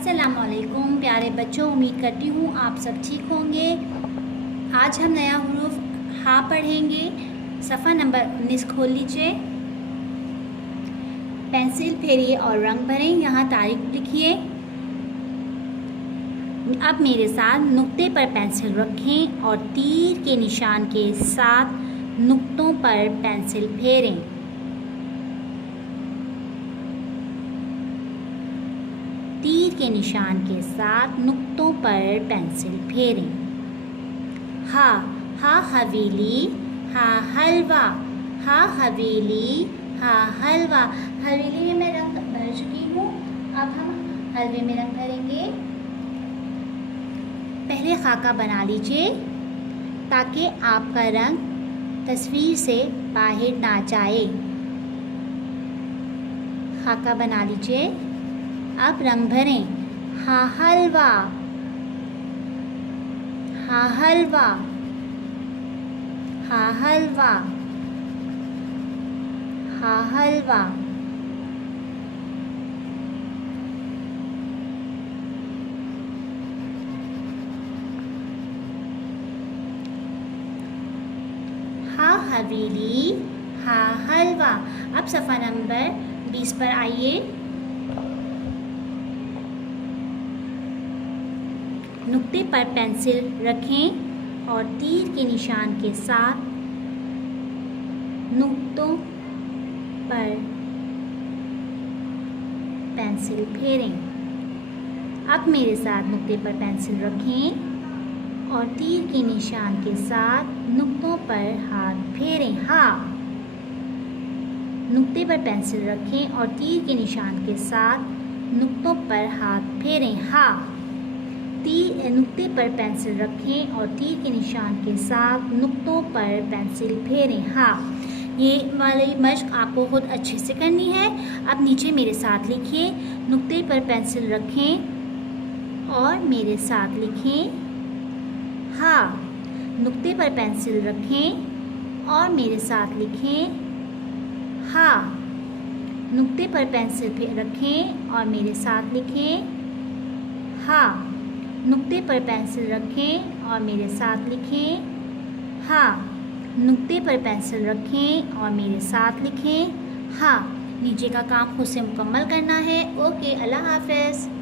अस्सलामुअलैकुम प्यारे बच्चों, उम्मीद करती हूँ आप सब ठीक होंगे। आज हम नया हुरूफ हा पढ़ेंगे। सफ़ा नंबर 19 खोल लीजिए। पेंसिल फेरिए और रंग भरें। यहाँ तारीख लिखिए। अब मेरे साथ नुक्ते पर पेंसिल रखें और तीर के निशान के साथ नुक्तों पर पेंसिल फेरें। तीर के निशान के साथ नुक्तों पर पेंसिल फेरें। हा हवेली, हा हलवा, हा हवेली, हा हलवा। हवेली में मैं रंग भर चुकी हूँ। अब हम हलवे में रंग भरेंगे। पहले खाका बना लीजिए ताकि आपका रंग तस्वीर से बाहर ना जाए। खाका बना लीजिए। अब रंग भरें। हा हलवा, हा हलवा, हा हलवा, हा हलवा। हा हवेली, हा हलवा। अब सफ़ा नंबर 20 पर आइए। नुक्ते पर पेंसिल रखें और तीर के निशान के साथ नुक्तों पर पेंसिल फेरें। अब मेरे साथ नुक्ते पर पेंसिल रखें और तीर के निशान के साथ नुक्तों पर हाथ फेरें। हा। नुक्ते पर पेंसिल रखें और तीर के निशान के साथ नुक्तों पर हाथ फेरें। हा। नुक्ते पर पेंसिल रखें और तीर के निशान के साथ नुक्तों पर पेंसिल फेरें। हा। ये वाली मश्क आपको खुद अच्छे से करनी है। अब नीचे मेरे साथ लिखिए। नुक्ते पर पेंसिल रखें और मेरे साथ लिखें। हा। नुक्ते पर पेंसिल रखें और मेरे साथ लिखें। हा। नुक्ते पर पेंसिल रखें और मेरे साथ लिखें। हा। नुक्ते पर पेंसिल रखें और मेरे साथ लिखें। हा। नुक्ते पर पेंसिल रखें और मेरे साथ लिखें। हा। नीचे का काम खुद से मुकम्मल करना है। ओके, अल्लाह हाफ़िज़।